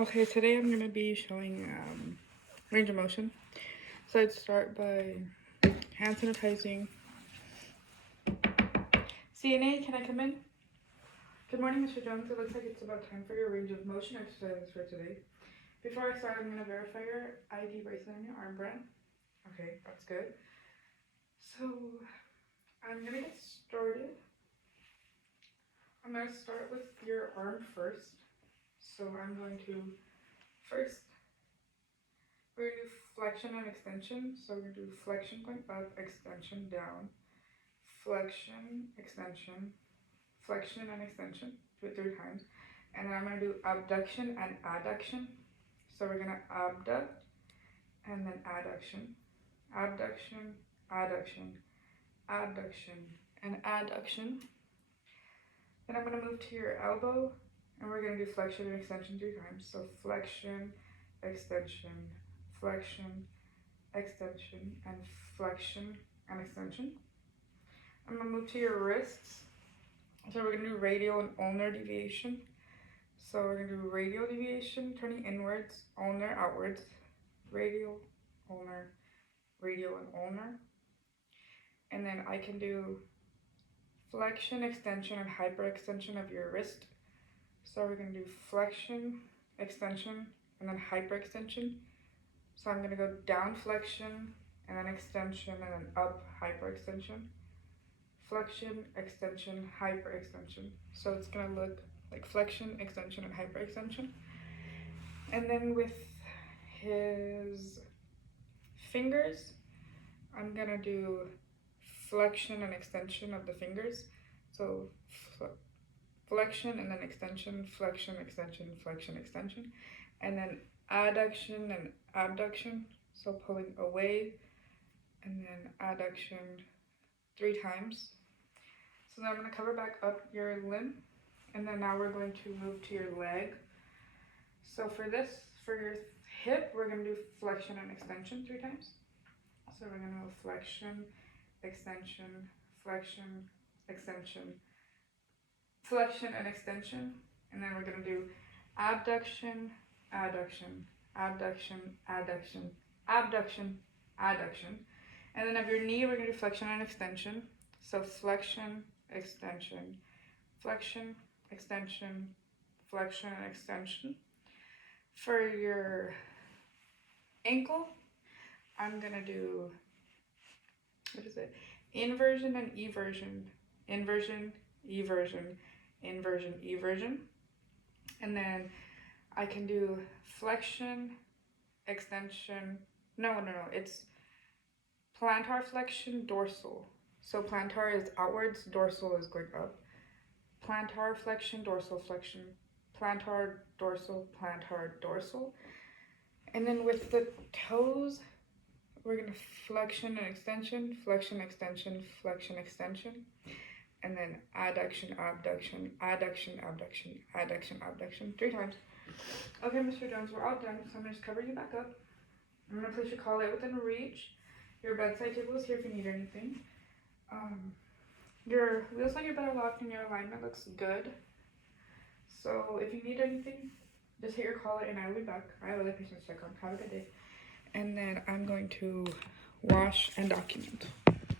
Okay, today I'm going to be showing range of motion. So I'd start by hand sanitizing. CNA, can I come in? Good morning, Mr. Jones. It looks like it's about time for your range of motion exercises for today. Before I start, I'm going to verify your ID bracelet and your arm brand. Okay, that's good. So I'm going to get started. I'm going to start with your arm first. So I'm going to first, we're going to do flexion and extension. So we're going to do flexion going up, extension down, flexion, extension, flexion and extension. Do it 3 times. And then I'm going to do abduction and adduction. So we're going to abduct and then adduction, abduction, adduction, abduction, and adduction. Then I'm going to move to your elbow and we're going to do flexion and extension 3 times. So flexion, extension, flexion, extension, and flexion and extension. I'm going to move to your wrists. So we're going to do radial and ulnar deviation. So we're going to do radial deviation, turning inwards, ulnar outwards, radial, ulnar, radial, and ulnar. And then I can do flexion, extension, and hyperextension of your wrist. So we're going to do flexion, extension, and then hyperextension. So I'm going to go down flexion, and then extension, and then up hyperextension. Flexion, extension, hyperextension. So it's going to look like flexion, extension, and hyperextension. And then with his fingers, I'm going to do flexion and extension of the fingers. So flexion and then extension, flexion, extension, flexion, extension. And then adduction and abduction. So pulling away and then adduction 3 times. So then I'm going to cover back up your limb, and then now we're going to move to your leg. So for this, for your hip, we're going to do flexion and extension 3 times. So we're going to go flexion, extension, flexion, extension, flexion and extension, and then we're going to do abduction, adduction, abduction, adduction, abduction, adduction. And then of your knee, we're going to do flexion and extension. So flexion, extension, flexion, extension, flexion, and extension. For your ankle, I'm going to do, inversion and eversion, inversion, eversion, inversion, eversion. And then I can do flexion, extension, it's plantar flexion, dorsal. So plantar is outwards, dorsal is going up. Plantar flexion, dorsal flexion, plantar, dorsal, plantar, dorsal. And then with the toes, we're going to flexion and extension, flexion, extension, flexion, extension. And then adduction, abduction, adduction, abduction, adduction, abduction 3 times. Okay, Mr. Jones, we're all done. So I'm going to just cover you back up. I'm going to place your collar within reach. Your bedside table is here if you need anything. Your wheels on your bed are locked and your alignment looks good. So if you need anything, just hit your collar and I'll be back. I have other patients to check on. Have a good day. And then I'm going to wash and document.